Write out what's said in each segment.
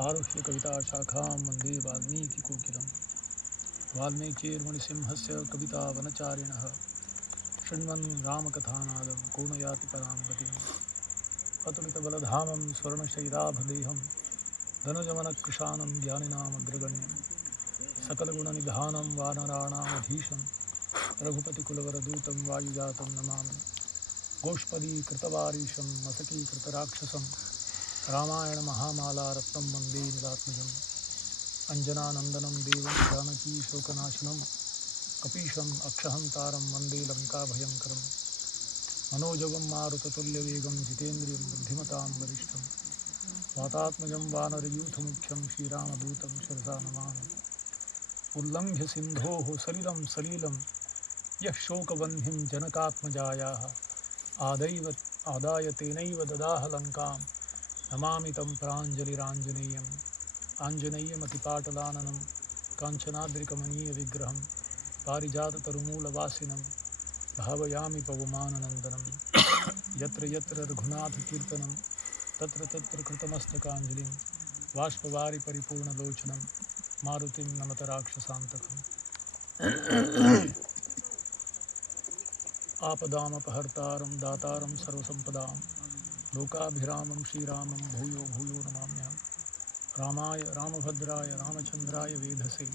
आरुह्य कविता शाखां वन्दे वाल्मीकिकोकिलं वाल्मीकिर्मुनिसिंहस्य कवितावनचारिणः शृण्वन् रामकथानादं को न याति परां गतिम् अतुलितबलधामं स्वर्णशैलाभदेहं धनुजवनकृशानं ज्ञानिनामग्रगण्यं सकलगुणनिधानं वानराणामधीशं रघुपतिकुलवरदूतं वायुजातं नमामि गोष्पदीकृतवारीशं मसकीकृतराक्षसं रामायण महामाला रत्नं वन्दे निरात्मजम् अंजनानन्दनं देवं जानकी शोकनाशनं कपीशम् अक्षहन्तारं वन्दे लङ्काभयङ्करं मनोजवं मारुततुल्यवेगं जितेन्द्रियं बुद्धिमतां वरिष्ठं वातात्मजं वानरयूथमुख्यं श्रीरामदूतं शिरसा नमामि उल्लङ्घ्य सिन्धोः सलिलं सलीलं यः शोकवह्निं जनकात्मजायाः आदाय तेनैव ददाह लङ्कां नमामि तं प्राञ्जलिराञ्जनेयम् आञ्जनेयमतिपाटलाननं काञ्चनाद्रिकमनीयविग्रहं पारिजाततरुमूलवासिनं भावयामि पवमाननन्दनं यत्र यत्र रघुनाथकीर्तनं तत्र तत्र कृतमस्तकाञ्जलिं बाष्पवारि परिपूर्णलोचनं मारुतिं नमत राक्षसान्तकम् आपदामपहर्तारं दातारं सर्वसम्पदां लोकाभिरामं श्रीरामं भूयो भूयो नमाम्यहम् रामाय रामभद्राय रामचन्द्राय वेधसे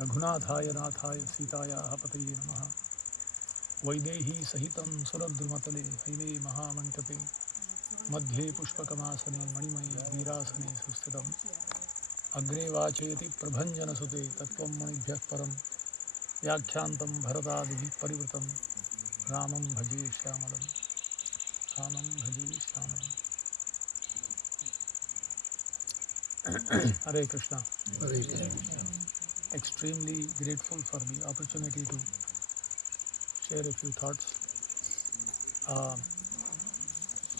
रघुनाथाय नाथाय सीतायाः पतये नमः वैदेही सहितं सुरद्रुमतले हैमे महामण्टपे मध्ये पुष्पकमासने मणिमये वीरासने सुस्थितम् अग्रे वाचयति प्रभञ्जनसुते तत्त्वं मुनिभ्यः परं व्याख्यान्तं भरतादिभिः परिवृतं रामं भजे श्यामलं Hare Krishna. Hare Krishna. Extremely grateful for the opportunity to share a few thoughts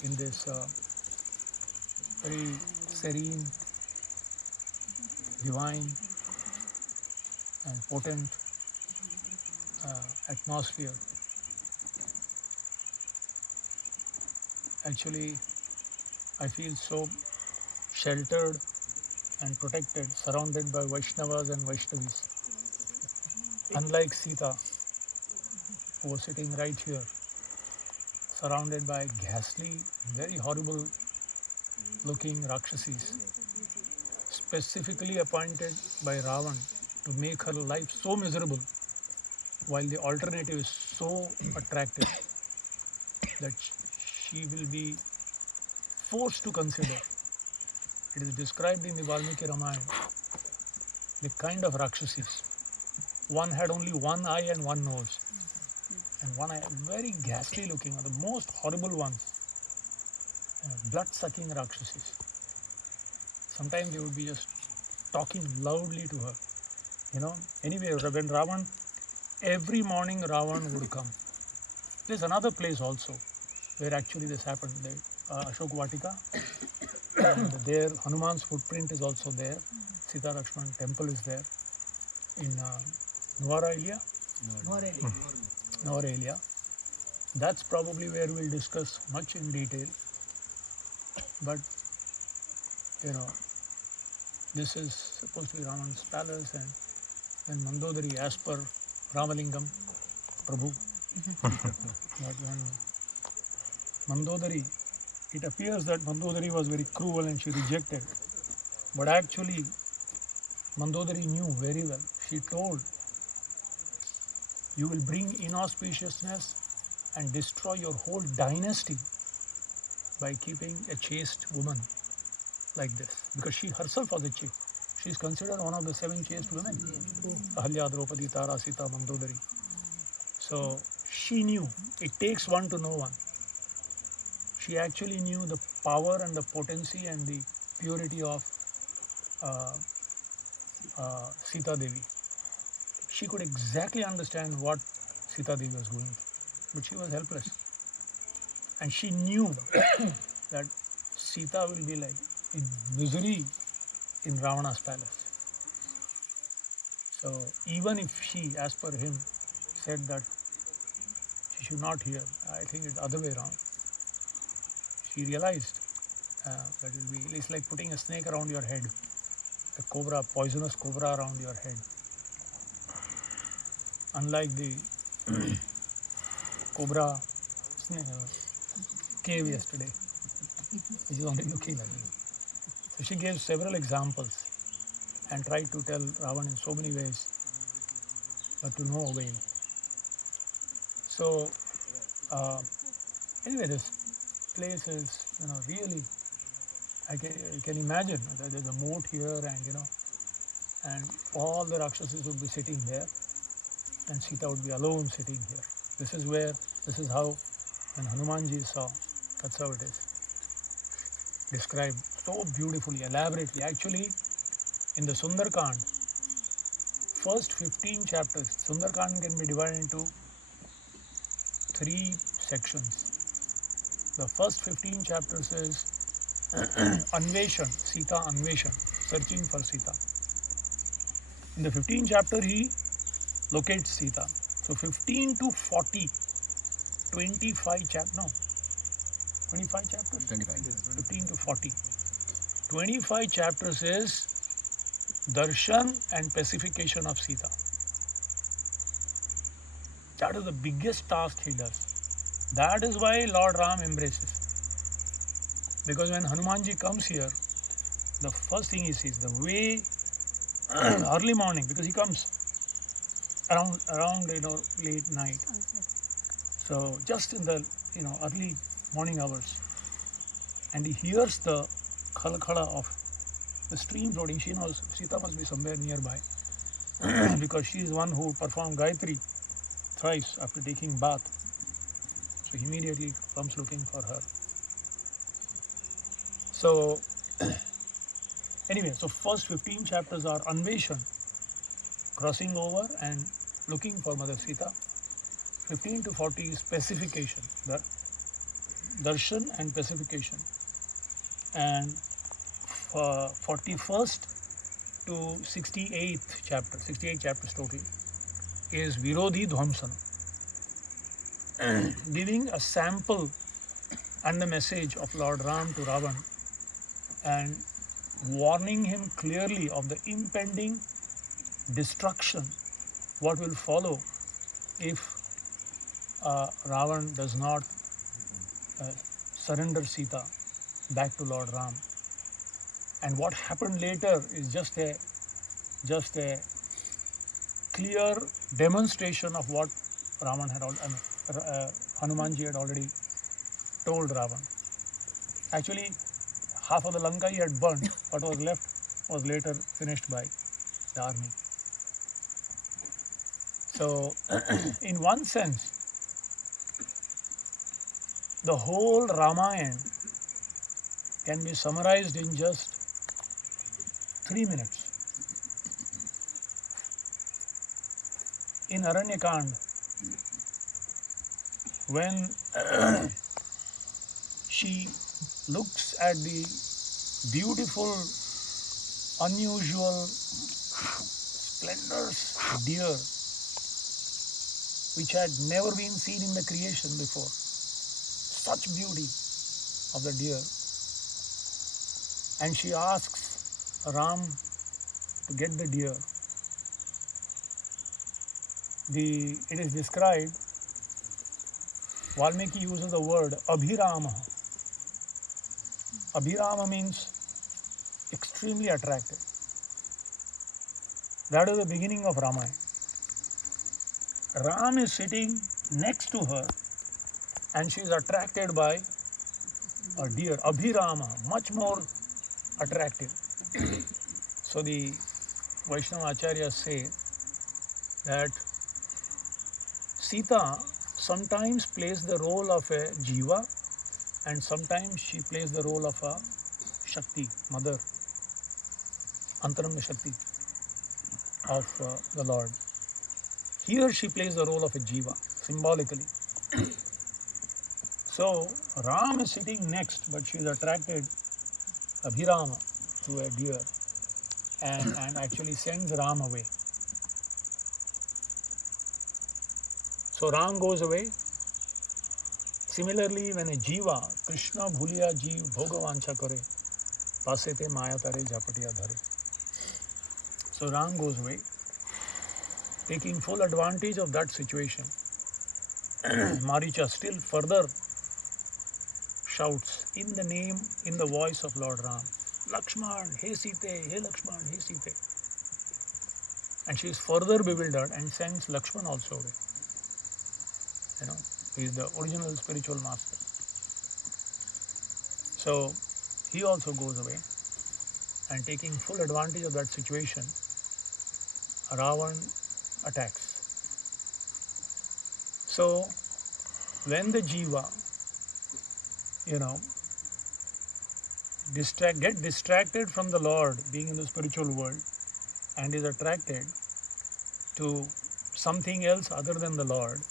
in this very serene, divine and potent atmosphere. Actually, I feel so sheltered and protected, surrounded by Vaishnavas and Vaishnavis. Unlike Sita, who was sitting right here, surrounded by ghastly, very horrible looking Rakshasis, specifically appointed by Ravana to make her life so miserable, while the alternative is so attractive that she will be forced to consider. It is described in the Lanka Ramayana, the kind of Rakshasis. One had only one eye and one nose, and one eye, very ghastly looking, the most horrible ones, blood-sucking Rakshasis. Sometimes they would be just talking loudly to her. Anyway, when Ravana, every morning Ravana would come. There's another place also where actually this happened, the Ashok Vatika. And there Hanuman's footprint is also there. Sita Lakshman temple is there in Nuwara Elia. That's probably where we'll discuss much in detail. But this is supposed to be Raman's palace, and then Mandodari, as per Ramalingam Prabhu. But when Mandodari, it appears that Mandodari was very cruel and she rejected. But actually, Mandodari knew very well. She told, you will bring inauspiciousness and destroy your whole dynasty by keeping a chaste woman like this. Because she herself was a chaste. She is considered one of the 7 chaste women. Ahalya, Draupadi, Tara, Sita, Mandodari. So she knew it takes one to know one. She actually knew the power and the potency and the purity of Sita Devi. She could exactly understand what Sita Devi was going through, but she was helpless. And she knew that Sita will be like in misery in Ravana's palace. So even if she, as per him, said that she should not hear, I think it's the other way around. She realized That will be, it's like putting a snake around your head, a cobra, poisonous cobra around your head. Unlike the cobra cave yesterday, which is only looking like it. So she gave several examples and tried to tell Ravan in so many ways, but to no avail. So anyway, this place is, really, I can imagine that there's a moat here, and all the Rakshasas would be sitting there, and Sita would be alone sitting here. This is how, when Hanumanji saw, that's how it is described so beautifully, elaborately. Actually, in the Sundarkand, first 15 chapters, Sundarkand can be divided into 3 sections. The first 15 chapters is Anveshan, Sita Anveshan, searching for Sita. In the 15th chapter, he locates Sita. So 15 to 40, 25 chapters, no, 25 chapters? 25. 15 to 40. 25 chapters is darshan and pacification of Sita. That is the biggest task he does. That is why Lord Ram embraces. Because when Hanumanji comes here, the first thing he sees, the way early morning, because he comes around late night. So just in the early morning hours, and he hears the khala of the stream floating. She knows Sita must be somewhere nearby because she is one who performed Gayatri thrice after taking bath. So he immediately comes looking for her. So anyway, so first 15 chapters are Anveshan, crossing over and looking for Mother Sita. 15 to 40 is pacification, the darshan and pacification. And 41st to 68th chapter, 68 chapters total, is Virodhi Dhvamsana, giving a sample and the message of Lord Ram to Ravan and warning him clearly of the impending destruction, what will follow if Ravan does not surrender Sita back to Lord Ram. And what happened later is just a clear demonstration of what Hanumanji had already told Ravan. Actually, half of the Lanka he had burnt. What was left was later finished by the army. So, in one sense, the whole Ramayana can be summarized in just 3 minutes. In Aranyakand, when she looks at the beautiful, unusual splendors of deer, which had never been seen in the creation before, such beauty of the deer, and she asks Ram to get the deer. It is described, Valmiki uses the word Abhirama. Abhirama means extremely attractive. That is the beginning of Ramayana. Ram is sitting next to her and she is attracted by a deer, Abhirama, much more attractive. So the Vaishnava Acharyas say that Sita sometimes plays the role of a Jiva and sometimes she plays the role of a Shakti, mother, Antaranga Shakti of the Lord. Here she plays the role of a Jiva, symbolically. So Ram is sitting next, but she is attracted, Abhirama, to a deer and actually sends Ram away. So Ram goes away. Similarly, when a jiva, Krishna bhuliya jeev bhogavancha kare, pasete maya tare japatiya dhare. So Ram goes away, taking full advantage of that situation. Maricha still further shouts in the name, in the voice of Lord Ram, Lakshman, hey Sita, hey Lakshman, hey Sita. And she is further bewildered and sends Lakshman also away. He is the original spiritual master. So he also goes away, and taking full advantage of that situation, Ravan attacks. So when the jiva, get distracted from the Lord, being in the spiritual world, and is attracted to something else other than the Lord,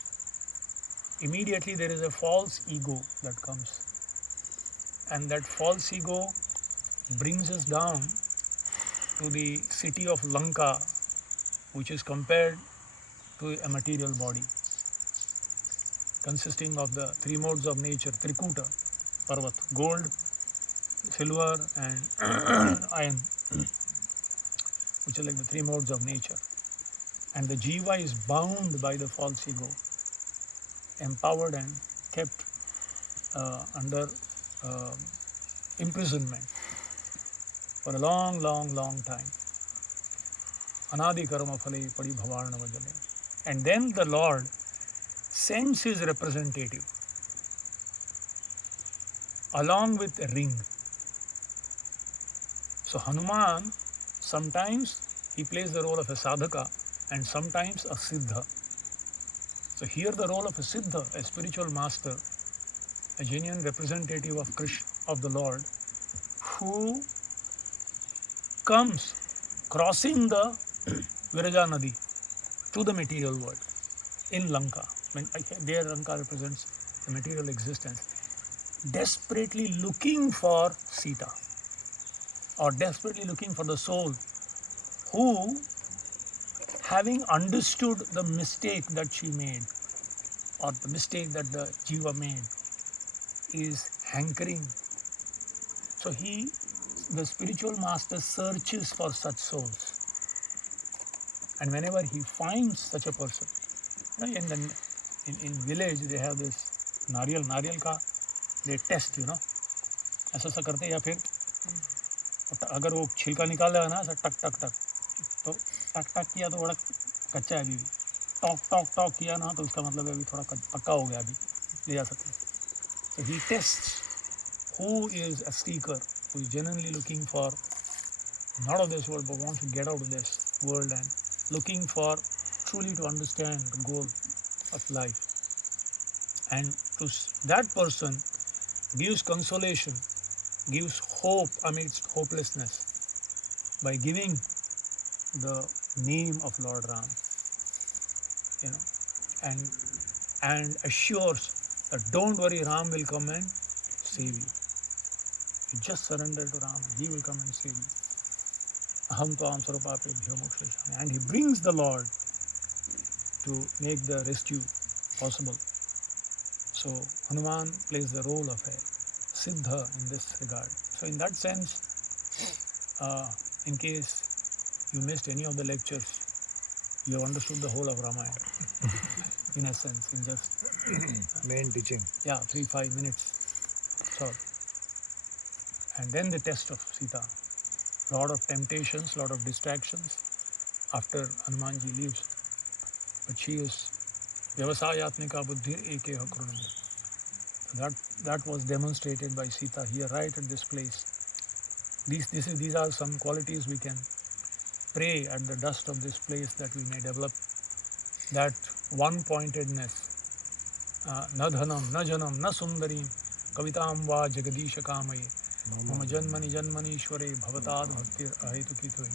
immediately there is a false ego that comes. And that false ego brings us down to the city of Lanka, which is compared to a material body, consisting of the three modes of nature, Trikuta, Parvat, gold, silver and iron, which are like the three modes of nature. And the jiva is bound by the false ego, empowered and kept under imprisonment for a long, long, long time. Anadi karma phale padi bhavarnava jale. And then the Lord sends his representative along with a ring. So Hanuman, sometimes he plays the role of a sadhaka and sometimes a siddha. So here the role of a siddha, a spiritual master, a genuine representative of Krishna, of the Lord, who comes crossing the Viraja Nadi to the material world in Lanka. There Lanka represents the material existence, desperately looking for Sita, or desperately looking for the soul who, having understood the mistake that she made, or the mistake that the jiva made, is hankering. So the spiritual master searches for such souls. And whenever he finds such a person, in village they have this नारियल का they test, ऐसा करते, या फिर अगर वो छिलका निकाल है ना, ऐसा टक टक टक, तो टक टक किया तो बड़ा कच्चा है अभी, टॉक टॉक टॉक किया ना तो उसका मतलब है अभी थोड़ा पक्का हो गया, अभी ले जा सकते हैं. So he tests who is a seeker, who is genuinely looking for not of this world but wants to get out of this world and looking for truly to understand the goal of life. And to that person gives consolation, gives hope amidst hopelessness by giving the name of Lord Ram, and assures that don't worry, Ram will come and save you. You just surrender to Ram and he will come and save you. Aham tvam sarupapebhyo mokshayami. And he brings the Lord to make the rescue possible. So Hanuman plays the role of a siddha in this regard. So in that sense, in case you missed any of the lectures, you have understood the whole of Ramayana. In essence, in just main teaching. Yeah, 3-5 minutes. So, and then the test of Sita. Lot of temptations, lot of distractions after Hanumanji leaves. But she is Vyavasayatmika buddhir ekeha krunam. That was demonstrated by Sita here, right at this place. These are some qualities we can pray at the dust of this place, that we may develop that one-pointedness. Na dhanam, na janam, na sundarim, kavitam va jagadisha kamaye, mama janmani janmanishware bhavatad bhaktir ahetukitoi.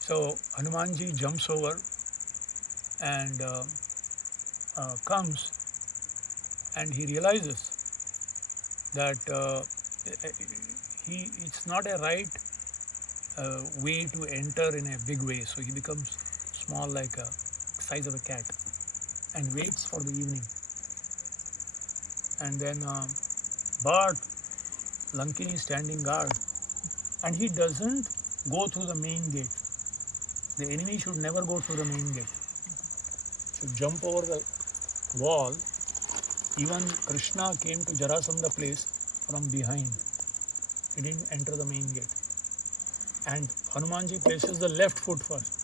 So Hanumanji jumps over and comes, and he realizes that it's not a right way to enter in a big way. So he becomes small, like a size of a cat, and waits for the evening. And then, but Lankini is standing guard, and he doesn't go through the main gate. The enemy should never go through the main gate. Should jump over the wall. Even Krishna came to Jarasandha place from behind. He didn't enter the main gate. And Hanumanji places the left foot first.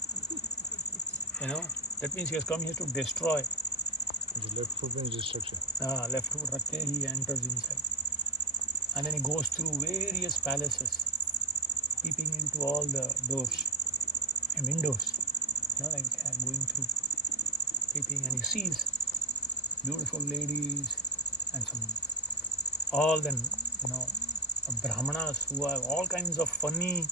That means he has come here to destroy. The left foot means destruction. Left foot rakhe, he enters inside. And then he goes through various palaces, peeping into all the doors and windows. Like going through, peeping, and he sees beautiful ladies and all them, brahmanas who have all kinds of funny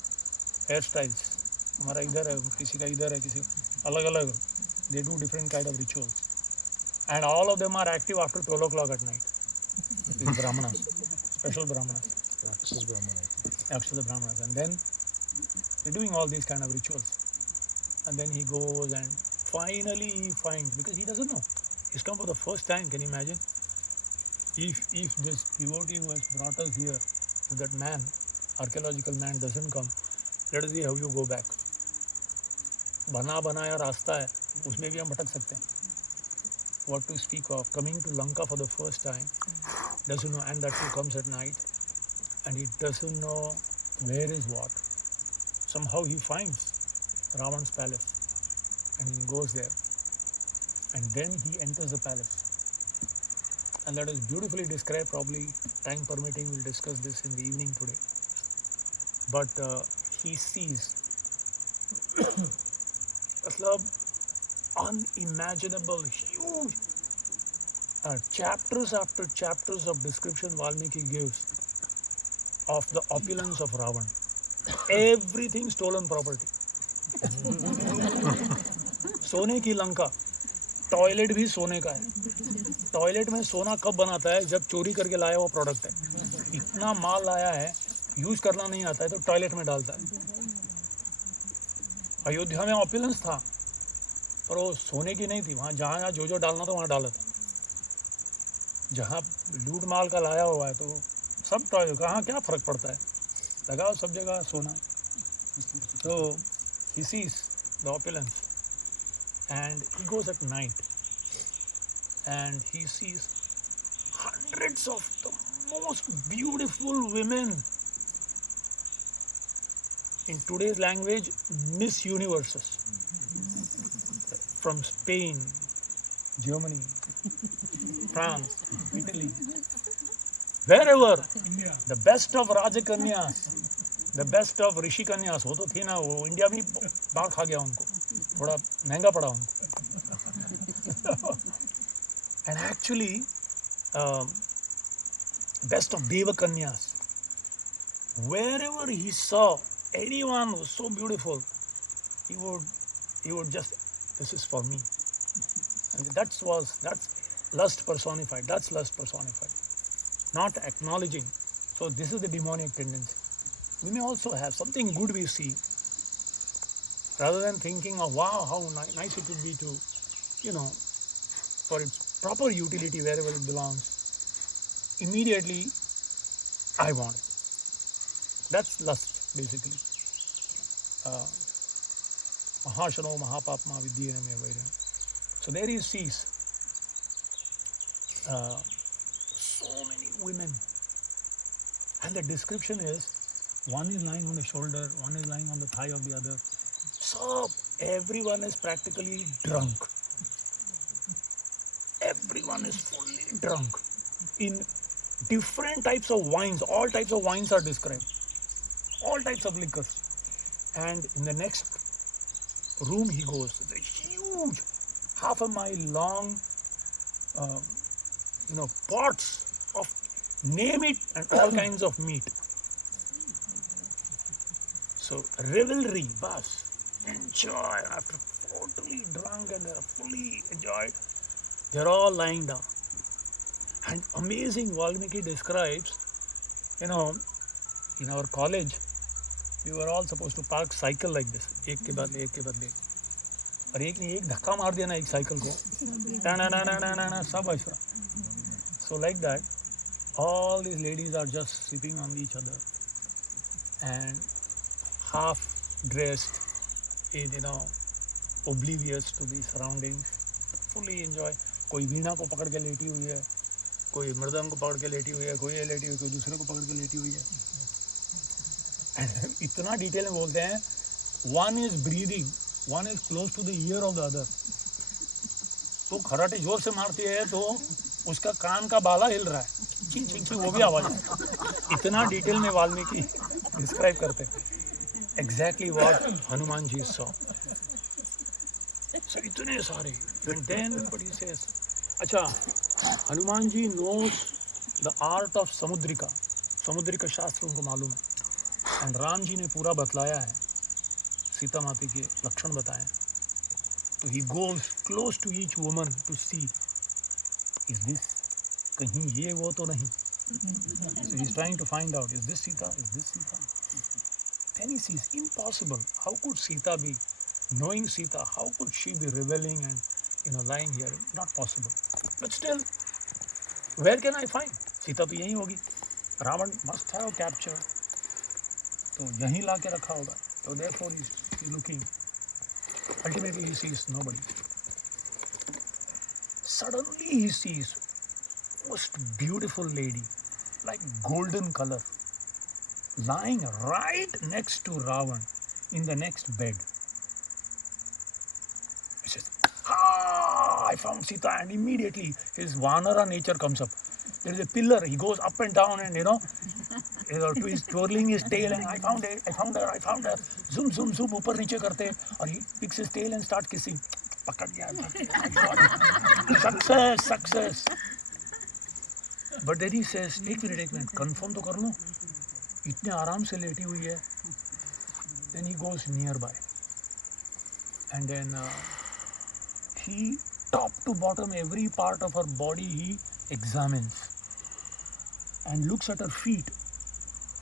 hairstyles. हमारा इधर है, किसी का इधर है, किसी अलग अलग. They do different kind of rituals, and all of them are active after 12 o'clock at night. These brahmanas, special brahmanas, Rakshasa brahmanas, and then they're doing all these kind of rituals. And then he goes and finally he finds, because he doesn't know. He's come for the first time. Can you imagine? If this devotee who has brought us here, if that man, archaeological man, doesn't come, let us see how you go back. बनाया रास्ता है, उसमें भी हम भटक सकते हैं. What to speak of coming to Lanka for the first time, doesn't know, and that too comes at night, and he doesn't know where is what. Somehow he finds Ravana's palace, and he goes there, and then he enters the palace. And that is beautifully described. Probably time permitting, we'll discuss this in the evening today. But he sees unimaginable, huge chapters after chapters of description Valmiki gives of the opulence of Ravana. Everything stolen property. सोने की Lanka, toilet भी सोने का है. Toilet में सोना कब बनाता है? जब चोरी करके लाया हुआ प्रोडक्ट है. इतना माल लाया है, यूज करना नहीं आता है तो टॉयलेट में डालता है. अयोध्या में ऑपुलेंस था, पर वो सोने की नहीं थी. वहाँ जहाँ जो डालना था वहाँ डाला था. जहाँ लूट माल का लाया हुआ है तो सब टॉयलेट, कहाँ क्या फर्क पड़ता है, लगाओ सब जगह सोना. तो he sees the opulence, and he goes at night and he sees hundreds of the most beautiful women. In today's language, Miss Universes, from Spain, Germany, France, Italy, wherever. India. The best of Rajakanyas, the best of Rishi Kanyas. वो तो थी ना, वो India में बाढ़ खा गया उनको, थोड़ा महंगा पड़ा उनको. And actually, best of Deva Kanyas. Wherever he saw anyone who was so beautiful, he would just, this is for me. And that's lust personified. That's lust personified. Not acknowledging. So this is the demonic tendency. We may also have something good we see, rather than thinking of, wow, how nice it would be to, for its proper utility wherever it belongs. Immediately, I want it. That's lust, basically. Mahashano Mahapapma Vidyena Me Vairana. So there he sees so many women, and the description is, one is lying on the shoulder, one is lying on the thigh of the other. So everyone is practically drunk. Everyone is fully drunk in different types of wines. All types of wines are described. All types of liquors. And in the next room he goes, it's a huge, half a mile long, pots of, name it, and all kinds of meat. So revelry, bus, enjoy. After totally drunk and they're fully enjoyed, they're all lying down. And amazing, Valmiki describes, in our college, we were all supposed to park cycle like this, एक के बाद एक. और एक ने एक धक्का मार दिया ना एक साइकिल को, सब ऐसा. So So like that, all these ladies are just sleeping on each other and half dressed in, oblivious to the surroundings, fully enjoy. कोई वीणा को पकड़ के लेटी हुई है, कोई मृदंग को पकड़ के लेटी हुई है, कोई ये लेटी हुई, कोई दूसरे को पकड़ के लेटी हुई है. इतना डिटेल में बोलते हैं, one is breathing, one is close to the ear of the other. तो खराटे जोर से मारती है तो उसका कान का बाला हिल रहा है, चिंग चिंग चिंग, वो भी आवाज है. इतना डिटेल में वाल्मीकि डिस्क्राइब करते हैं exactly what Hanuman ji saw. So इतने सारे. And then but he says, अच्छा, Hanuman ji knows the art of समुद्रिका. समुद्रिका शास्त्र उनको मालूम है. एंड राम जी ने पूरा बतलाया है, सीता माता के लक्षण बताए. तो he goes close to each woman to see, is this, कहीं ये वो तो नहीं. So he is trying to find out, is this Sita, is this Sita? Then he sees, impossible. How could Sita be, knowing Sita, how could she be reveling and lying here? Not possible. But still, where can I find? Sita तो यहीं होगी. Ravan must have captured. तो यहीं ला के रखा होगा. So therefore he is looking. Ultimately he sees nobody. Suddenly he sees most beautiful lady, like golden color, lying right next to Ravan in the next bed. He says, I found Sita, and immediately his Vanara nature comes up. There is a pillar, he goes up and down and twirling his tail, and I found it, I found her. Zoom, zoom, zoom, ऊपर नीचे करते, और he picks his tail and starts kissing. पकड़ गया. Success. But then he says, एक minute, confirm तो कर लो, इतने आराम से लेटी हुई है. Then he goes nearby, and then he top to bottom every part of her body he examines and looks at her feet,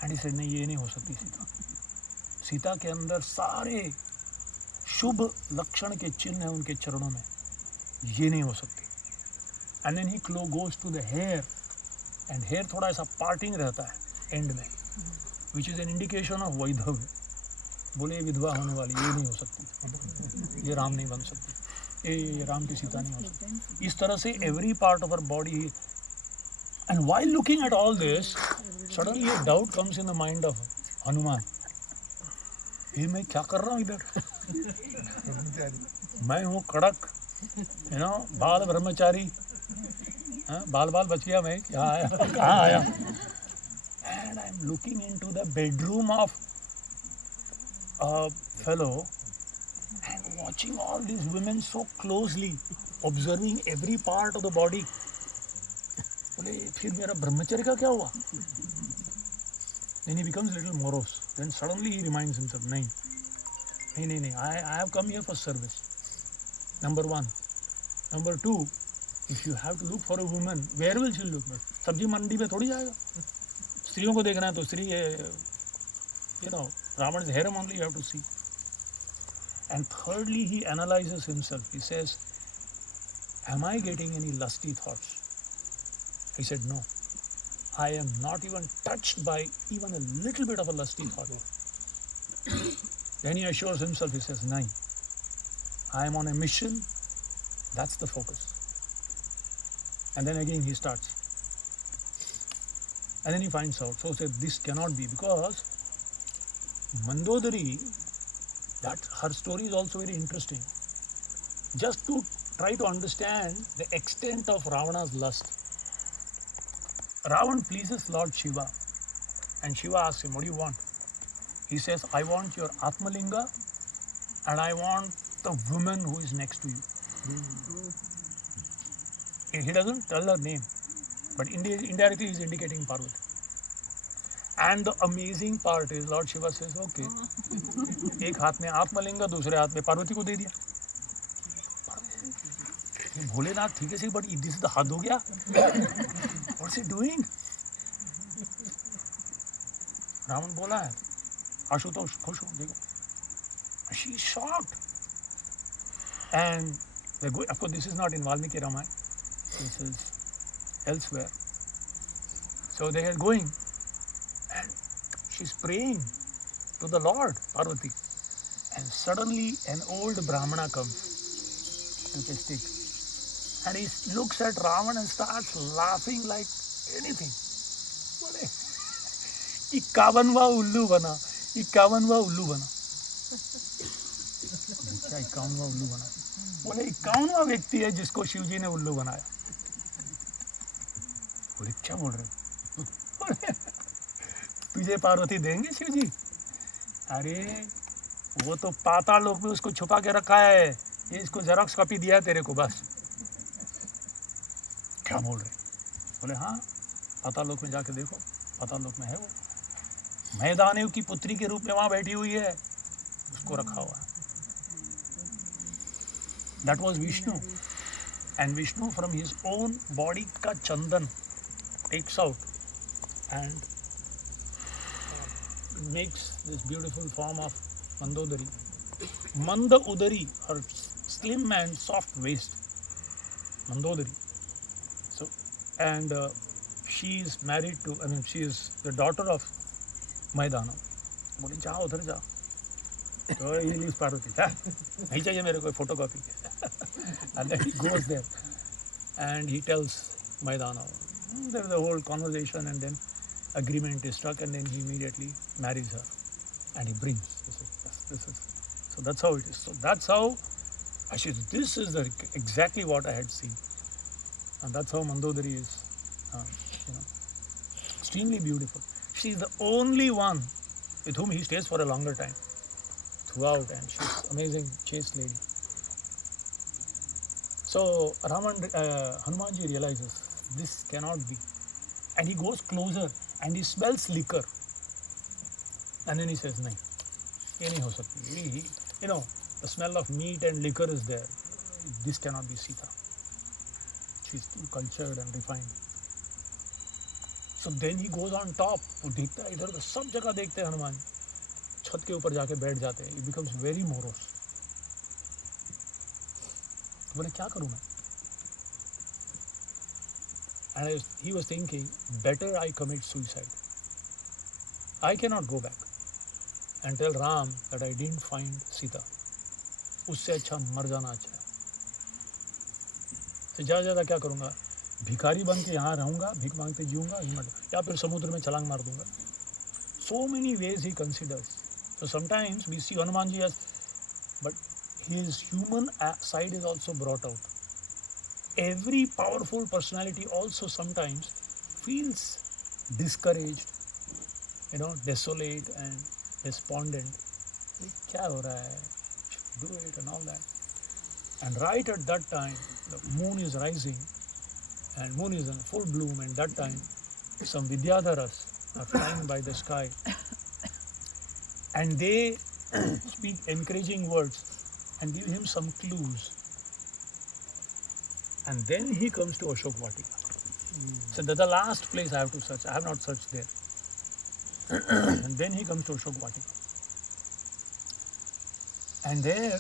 and he said, नहीं, ये नहीं हो सकती सीता के अंदर सारे शुभ लक्षण के चिन्ह हैं उनके चरणों में, ये नहीं हो सकती. And then he goes to the hair, and hair थोड़ा ऐसा parting रहता है end में, which is an indication of वैधव्य. बोले विधवा होने वाली, ये नहीं हो सकती, ये राम नहीं बन सकती, ये राम की सीता नहीं हो सकती. इस तरह से every part of her body. And while looking at all this, suddenly a doubt comes in the mind of Hanuman. ये मैं क्या कर रहा हूँ इधर? मैं हूँ कड़क, बाल ब्रह्मचारी, बाल बच गया, मैं कहाँ आया? And I'm looking into the bedroom of a fellow and watching all these women so closely, observing every part of the body. बोले फिर मेरा ब्रह्मचर्य का क्या हुआ? Then he becomes a little morose. Then suddenly he reminds himself, नहीं, I have come here for service. Number one. Number two, if you have to look for a woman, where will she look? सब्जी मंडी में थोड़ी जाएगा. स्त्रियों को देखना है तो स्त्री, Ravan's harem only you have to see. And thirdly, he analyzes himself. He says, am I getting any lusty thoughts? He said, no. I am not even touched by even a little bit of a lusty thought. Then he assures himself, he says, nahi, I am on a mission, that's the focus. And then again he starts. And then he finds out. So he said, this cannot be, because Mandodari, that her story is also very interesting. Just to try to understand the extent of Ravana's lust. Ravan pleases Lord Shiva, and Shiva asks him, what do you want? He says, I want your Atmalinga, and I want the woman who is next to you. He doesn't tell her name, but indirectly he is indicating Parvati. And the amazing part is, Lord Shiva says, okay, एक हाथ में आत्मलिंग, दूसरे हाथ में पार्वती को दे दिया. भोलेनाथ ठीक है सही, but this is the हद हो गया. What's he doing? रावण बोला है, आशुतोष खुश हो, देखो. She is shocked. And of course this is not in Valmiki Ramayana. This is elsewhere. So they are going, and she's praying to the Lord, Parvati. And suddenly an old Brahmana comes with a stick. And he looks at Ravana and starts laughing like anything. बोले, 51वां उल्लू बना, 51वां उल्लू बना. क्या 51वां उल्लू बना? बोले 51वां व्यक्ति है जिसको शिव जी ने उल्लू बनाया. बोले क्या बोल रहे हो? तुझे पार्वती देंगे शिव जी? अरे वो तो पाताल लोक में उसको छुपा के रखा है, ये इसको जेरॉक्स कॉपी दिया है तेरे को बस. क्या बोल रहे? बोले हाँ, पाताल लोक में जाके देखो, पाताल लोक में है वो. मैदानेव की पुत्री के रूप में वहां बैठी हुई है, उसको रखा हुआ है. That was Vishnu, and Vishnu from his own body का चंदन takes out and makes this beautiful form of Mandodari. Manda Udari, her slim and soft waist. Mandodari. So, and she is married to, she is the daughter of Maidana. बोले जाओ उधर जाओ. तो he leaves Parvati. नहीं चाहिए मेरे को photocopy. And then he goes there and he tells Maidana. There is a whole conversation and then agreement is struck and then he immediately marries her and he brings. This is. So that's how it is. So that's how I said, this is exactly what I had seen. And that's how Mandodari is, extremely beautiful. She is the only one with whom he stays for a longer time throughout, and she's amazing, chaste lady. So Hanumanji realizes this cannot be, and he goes closer and he smells liquor, and then he says, "No, ये नहीं हो सकती." The smell of meat and liquor is there. This cannot be Sita. She's too cultured and refined. So then he goes on top. वो देखता है इधर उधर सब जगह देखते हैं हनुमान. छत के ऊपर जाके बैठ जाते हैं. He becomes very morose. बोले क्या करूँ मैं? And he was thinking, better I commit suicide. I cannot go back and tell Ram that I didn't find Sita. उससे अच्छा मर जाना अच्छा है. तो ज़्यादा क्या करूँगा? भिखारी बन के यहाँ रहूँगा, भीख मांगते जीऊँगा, या फिर समुद्र में छलांग मार दूँगा. So many ways he considers. So sometimes we see Hanumanji as, but his human side is also brought out. Every powerful personality also sometimes feels discouraged, desolate and despondent. क्या हो रहा है? Should do it and all that. And right at that time, the moon is rising and moon is in full bloom, and that time some Vidyadharas are flying by the sky and they speak encouraging words and give him some clues. And then he comes to Ashok Vatika. So that's the last place I have to search. I have not searched there. And then he comes to Ashok Vatika. And there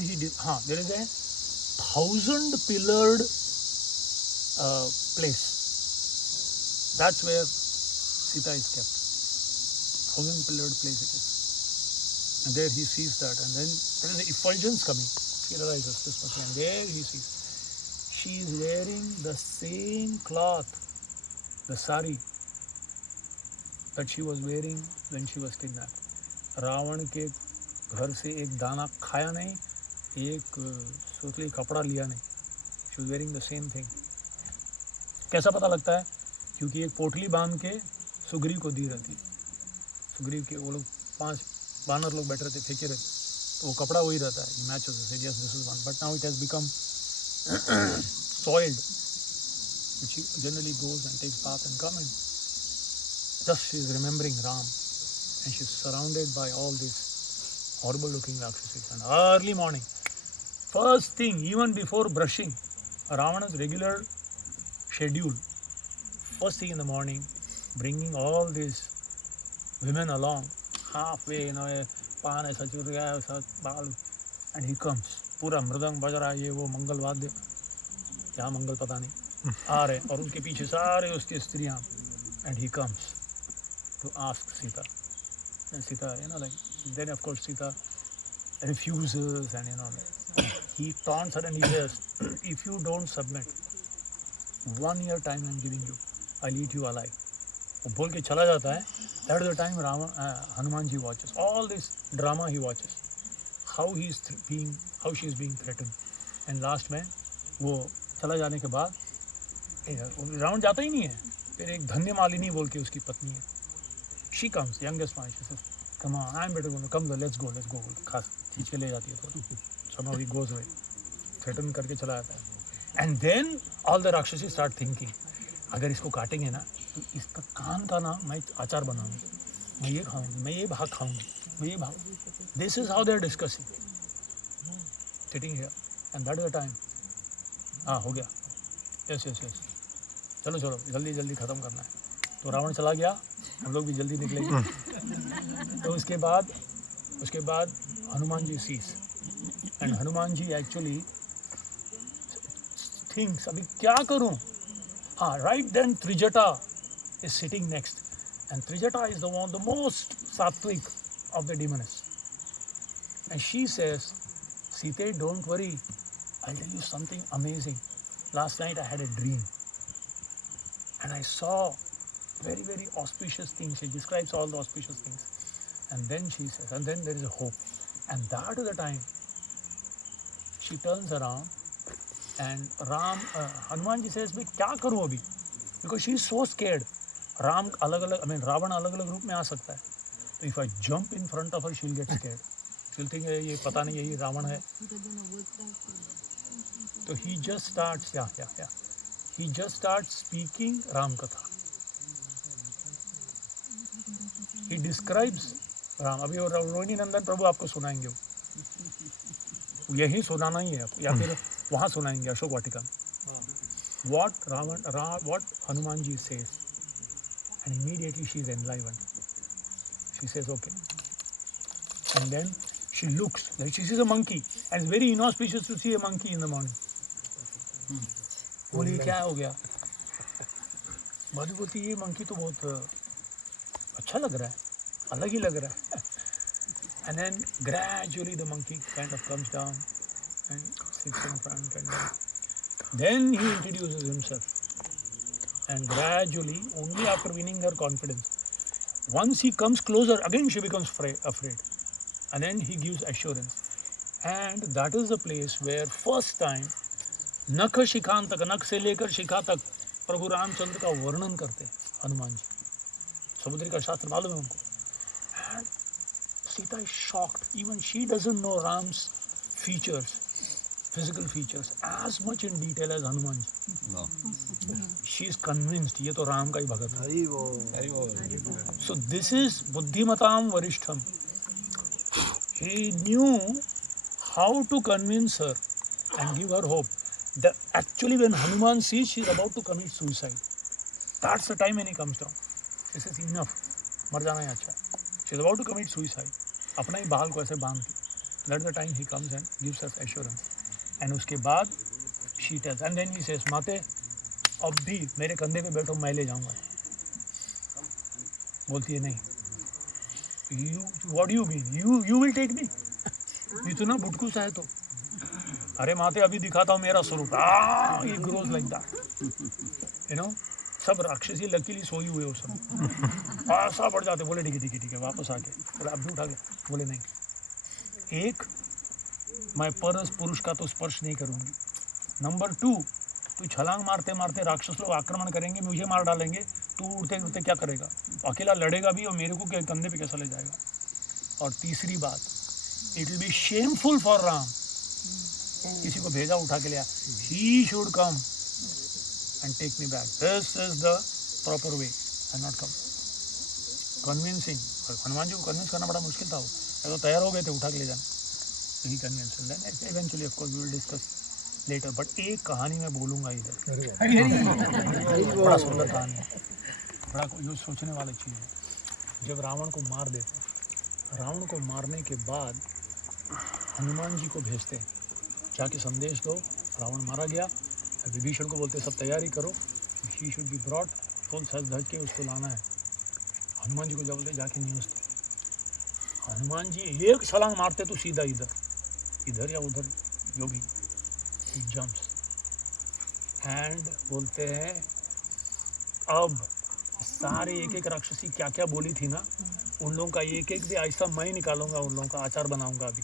he did, there is a 1,000-pillared place. That's where Sita is kept. 1,000-pillared place it is. And there he sees that, and then there is an effulgence coming. He realizes this much, and there he sees. She is wearing the same cloth, the sari, that she was wearing when she was kidnapped. Ravan के घर से एक दाना खाया नहीं, एक सूतली कपड़ा लिया नहीं. She was wearing the same thing. कैसा पता लगता है? क्योंकि एक पोटली बांध के सुग्रीव को दी रहती. सुग्रीव के वो लोग 5 बानर लोग बैठ रहे थे, फेंके रहते, तो वो कपड़ा वही रहता है. मैच होता है. Yes, this is one. But now it has become soiled, which he generally goes and takes bath and come, and just she is remembering Ram, and she is surrounded by all these horrible looking Rakshasis. And early morning, first thing, even before brushing, Ravana's regular schedule, first thing in the morning, bringing all these women along, halfway, पान ऐसा चुर गया है, बाल, and he comes. पूरा मृदंग बज रहा है, ये वो मंगल वाद्य, क्या मंगल पता नहीं. आ रहे और उनके पीछे सारे उसकी स्त्रियां, and he comes to ask Sita, and Sita like then of course Sita refuses, and he taunts her and he says, if you don't submit, 1 year time I'm giving you, I'll eat you alive. वो बोल के चला जाता है. That is the time Hanuman ji watches all this drama. He watches how she is being threatened, and last में वो चला जाने के बाद रावण जाता ही नहीं है. फिर एक धन्य मालिनी बोल के उसकी पत्नी है, she comes, youngest one, she says, come on, I'm better going to come, let's go. खास खींच के ले जाती है थोड़ा. Somehow he goes away, threaten करके चला जाता है. And then all the Rakshasi start thinking, अगर इसको काटेंगे ना तो इसका कान का ना मैं अचार बनाऊंगी, मैं ये खाऊंगी, मैं ये भाग खाऊंगी, मैं ये भाग. This is how they are discussing, sitting here, and that is the time. हाँ हो गया, yes, चलो जल्दी ख़त्म करना है. तो रावण चला गया, हम लोग भी जल्दी निकलेंगे. तो उसके बाद Hanuman ji sees, and Hanuman ji actually thinks अभी क्या करूं. हाँ, right then Trijata is sitting next, and Trijata is the most sattvic of the demons, and she says, Sita, don't worry, I'll tell you something amazing. Last night I had a dream and I saw very, very auspicious things. She describes all the auspicious things, and then she says, and then there is a hope, and that is the time she turns around and Hanuman ji says, मैं क्या करूं अभी, because she is so scared. Ravan अलग अलग रूप में आ सकता है. तो if I jump in front of her, she'll get scared. She'll think ये पता नहीं यही रावण है. तो he just starts speaking Ram कथा. He describes Ram. अभी रोहिणी नंदन प्रभु आपको सुनाएंगे, यही सुनाना ही है आपको, या फिर वहाँ सुनाएंगे अशोक वाटिका में. What Hanuman ji says, and immediately she is enlivened. She says, okay. And then she looks like she sees a monkey, and it's very inauspicious to see a monkey in the morning. बोली क्या हो गया. मधु बोलती ये monkey तो बहुत अच्छा लग रहा है, अलग ही लग रहा है. And then gradually the monkey kind of comes down and sits in front, and then he introduces himself. And gradually, only after winning her confidence, once he comes closer, again she becomes afraid. And then he gives assurance. And that is the place where first time, नख शिखान तक, नख से लेकर शिखा तक प्रभु रामचंद्र का वर्णन करते हैं हनुमान जी. समुद्री का शास्त्र मालूम है उनको. And Sita is shocked. Even she doesn't know Ram's features, physical features, as much in detail as Hanuman ji. No. She is convinced ये तो राम का ही भगत है. So this is बुद्धिमताम वरिष्ठम. He knew how to convince her and give her hope. Actually when Hanuman sees she is about to commit suicide, that's the time when he comes down. He says enough, मर जाना ही अच्छा है. She is about to commit suicide. अपना ही बाल को ऐसे बांध के. That's the time he comes and gives us assurance. And उसके बाद she tells, and then he says, माते अब भी मेरे कंधे पे बैठो, मैं ले जाऊंगा. बोलती है नहीं. What do you mean? You will take me? इतना बुटकू सा है तो. अरे माते अभी दिखाता हूँ मेरा स्वरूप. He grows like that. सब राक्षसी लकीली सोई हुए उस समय. ऐसा बढ़ जाते. बोले ठीक है वापस आके. बोले अब भी उठा के. बोले नहीं. एक, मैं परस पुरुष का तो स्पर्श नहीं करूँगी. नंबर 2, तू छलांग मारते मारते राक्षस लोग आक्रमण करेंगे, मुझे मार डालेंगे, तू उड़ते उड़ते क्या करेगा. अकेला लड़ेगा भी और मेरे को कंधे पे कैसा ले जाएगा. और तीसरी बात, it will be shameful for Ram. किसी को भेजा उठा के लिया. He should come and take me back. This is the proper way and not come. Convincing. Hanuman ji को कन्विंस करना बड़ा मुश्किल था. वो तो तैयार हो गए थे उठा के ले जाना. He convince. Then eventually of course we will discuss later. But एक कहानी मैं बोलूँगा इधर. बड़ा सुंदर कहानी है, बड़ा जो सोचने वाली चीज़ है. जब रावण को मार देते, रावण को मारने के बाद हनुमान जी को भेजते, जाके संदेश दो रावण मारा गया. विभीषण को बोलते सब तैयारी करो, he should be brought, full सज धज के उसको लाना है। हनुमान जी को जब बोलते जाके न्यूज़ दे। हनुमान जी एक छलांग मारते तो सीधा इधर या उधर जो भी, जंप्स एंड बोलते हैं अब सारे एक एक राक्षसी क्या क्या बोली थी ना, उन लोगों का एक एक भी ऐसा मैं निकालूंगा, उन लोगों का आचार बनाऊंगा अभी।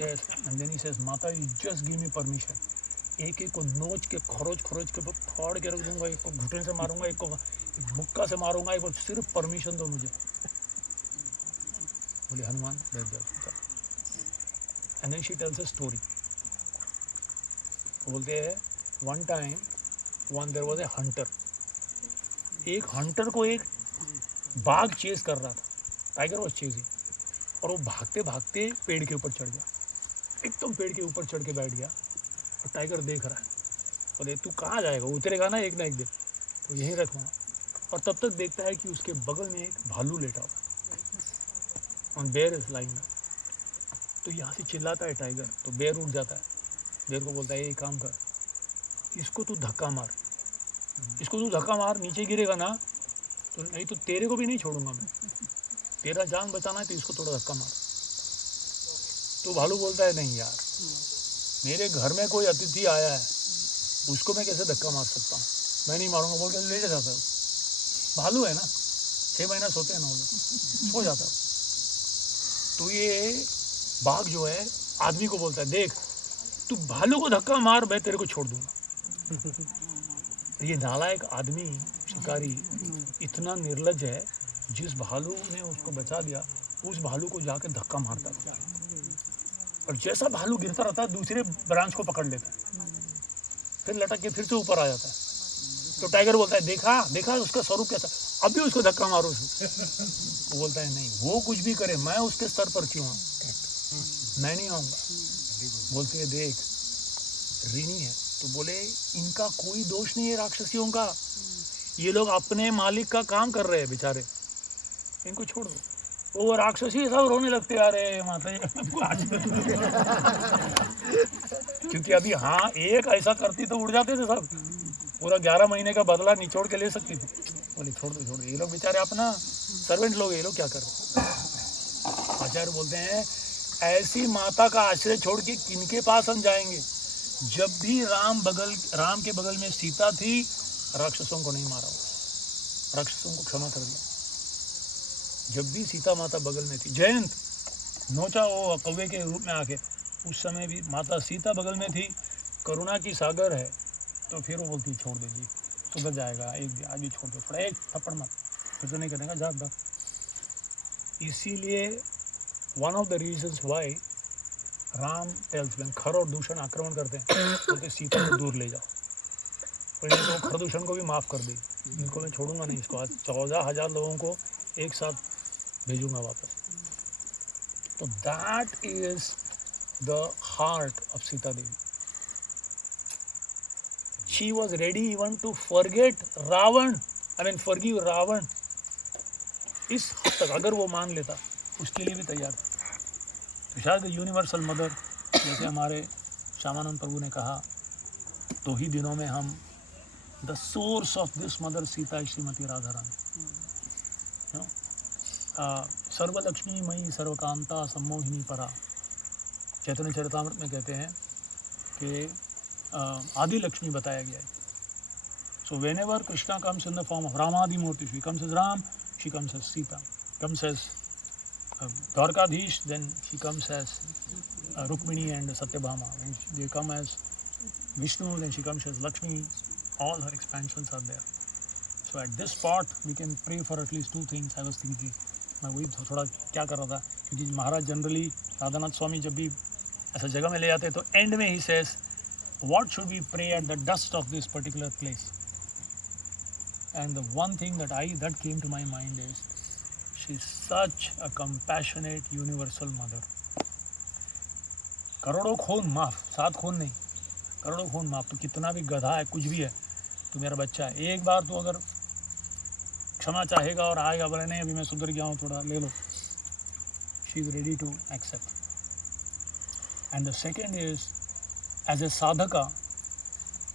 एंड देन ही सेज माता you just give me permission, एक एक को नोच के खरोच के फाड़ के रख दूंगा, एक को घुटने से मारूंगा, एक को मुक्का से मारूंगा, एक को सिर्फ परमिशन दो मुझे। बोले हनुमान बैठ जाओ। And then she tells a story. बोलते हैं one time one there was a hunter, एक हंटर को एक बाघ चेस कर रहा था, टाइगर वाज चेजिंग, और वो भागते भागते पेड़ के ऊपर चढ़ गया, एकदम पेड़ के ऊपर चढ़ के बैठ गया, और टाइगर देख रहा है। बोले तू कहाँ जाएगा, उतरेगा ना एक दिन, तो यहीं रखूँगा। और तब तक देखता है कि उसके बगल में एक भालू लेटा हुआ, ऑन बेयर इज लाइंग। तो यहाँ से चिल्लाता है टाइगर, तो बेयर उठ जाता है। बेयर को बोलता है ये काम कर, इसको तू धक्का मार, इसको तू धक्का मार, नीचे गिरेगा ना तो नहीं तो तेरे को भी नहीं छोड़ूंगा मैं, तेरा जान बचाना है तो इसको थोड़ा धक्का मार। तो भालू बोलता है नहीं यार, मेरे घर में कोई अतिथि आया है, उसको मैं कैसे धक्का मार सकता हूँ, मैं नहीं मारूंगा। बोल के ले जाता है। भालू है ना, 6 महीना सोते हैं ना वो लोग, सो जाता है। तो ये बाघ जो है आदमी को बोलता है देख तू भालू को धक्का मार, मैं तेरे को छोड़ दूंगा। ये नालायक आदमी शिकारी इतना निर्लज है, जिस भालू ने उसको बचा दिया उस भालू को जाके धक्का मारता था, और जैसा भालू गिरता रहता है दूसरे ब्रांच को पकड़ लेता है, फिर लटक के फिर से ऊपर आ जाता है। तो टाइगर बोलता है देखा उसका स्वरूप कैसा, अभी उसको धक्का मारो। वो बोलता है नहीं, वो कुछ भी करे मैं उसके स्तर पर क्यों आऊँ, मैं नहीं आऊँगा। बोलते हैं देख ऋणी है, तो बोले इनका कोई दोष नहीं है राक्षसियों का, ये लोग अपने मालिक का काम कर रहे हैं बेचारे, इनको छोड़ दो। वो राक्षसी सब रोने लगते आ रहे माता क्योंकि अभी हाँ एक ऐसा करती तो उड़ जाते थे सब, पूरा 11 महीने का बदला निचोड़ के ले सकती थी। बोले छोड़ दो, ये लोग बेचारे अपना सर्वेंट लोग, ये लोग क्या कर रहे। आचार्य बोलते हैं ऐसी माता का आश्रय छोड़ के किनके पास हम जाएंगे। जब भी राम के बगल में सीता थी, राक्षसों को नहीं मारा, राक्षसों को क्षमा कर दिया। जब भी सीता माता बगल में थी, जयंत नोचा वो कौवे के रूप में आके, उस समय भी माता सीता बगल में थी, करुणा की सागर है। तो फिर वो बोलती छोड़ दे जी, सुधर जाएगा, एक दिन आगे छोड़ दो, थोड़ा एक थप्पड़ मत, फिर तो नहीं करेगा जा। इसीलिए one of the reasons why Ram tells when Khara और दूषण आक्रमण करते हैं, बोलते सीता को दूर ले जाओ, और इनको खर दूषण को भी माफ़ कर दी, इनको मैं छोड़ूंगा नहीं, इसको आज 14,000 लोगों को एक साथ भेजूंगा वापस। तो that is the heart of Sita Devi. She was ready even to forget Ravana, forgive Ravana. इस हद तक अगर वो मान लेता, उसके लिए भी तैयार था। तो शायद यूनिवर्सल मदर, जैसे हमारे श्यामानंद प्रभु ने कहा, तो ही दिनों में हम the source of this mother Sita Shrimati Radha Rani, सर्वलक्ष्मी मयी सर्वकांता सम्मोहिनी परा। चैतन्य चरितामृत में कहते हैं कि आदि लक्ष्मी बताया गया है। So whenever Krishna comes in the form of रामादि मूर्ति, she comes as Ram, she comes as Sita, comes as Dwarkadhish, then she comes as Rukmini and Satyabhama, they come as Vishnu, then she comes as Lakshmi, all her expansions are there. So at this spot we can pray for at least 2 things. I was thinking, मैं वही थोड़ा क्या कर रहा था, क्योंकि महाराज generally Radhanath स्वामी जब भी ऐसा जगह में ले जाते हैं तो एंड में he says what should we pray at the dust of this particular place. And the one thing that came to my mind is she is such a compassionate universal mother. करोड़ों खून माफ, 7 खून नहीं, करोड़ों खून माफ। तो कितना भी गधा है, कुछ भी है, तो मेरा बच्चा है, एक बार तो अगर क्षमा चाहेगा और आएगा, बोले नहीं अभी मैं सुधर गया हूँ, थोड़ा ले लो, she is ready to accept. And the second is as a sadhaka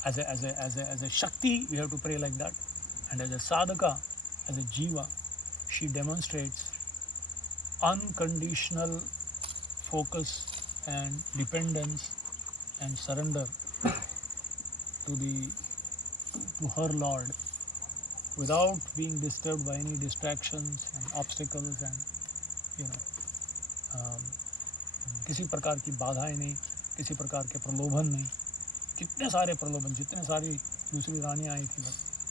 as a Shakti, we have to pray like that. And as a Sadhaka, as a Jiva, she demonstrates unconditional focus and dependence and surrender to her Lord without being disturbed by any distractions and obstacles and किसी प्रकार की बाधाएं नहीं, किसी प्रकार के प्रलोभन नहीं. कितने सारे प्रलोभन, जितने सारी दूसरी रानियां आई थी,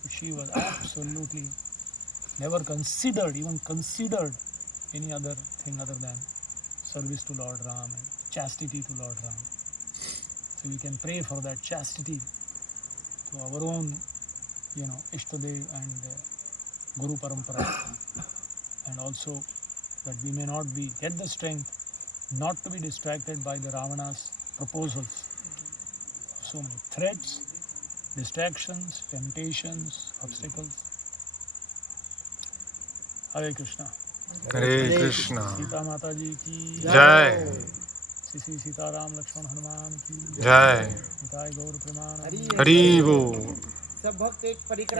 but she was absolutely never considered any other thing other than service to Lord Ram and chastity to Lord Ram. So we can pray for that chastity to our own, Ishtadev and Guru Parampara, and also that we may not get the strength not to be distracted by the Ravana's proposals. So many threats, distractions, temptations, obstacles. Hare Krishna. Hare Krishna. Sita Mata Ji ki Jai. Sisi Sita Ram Lakshman Hanuman ki Jai. Nitai Gaur Pramanand. Hari Bol. सब भक्त एक परिक्रमा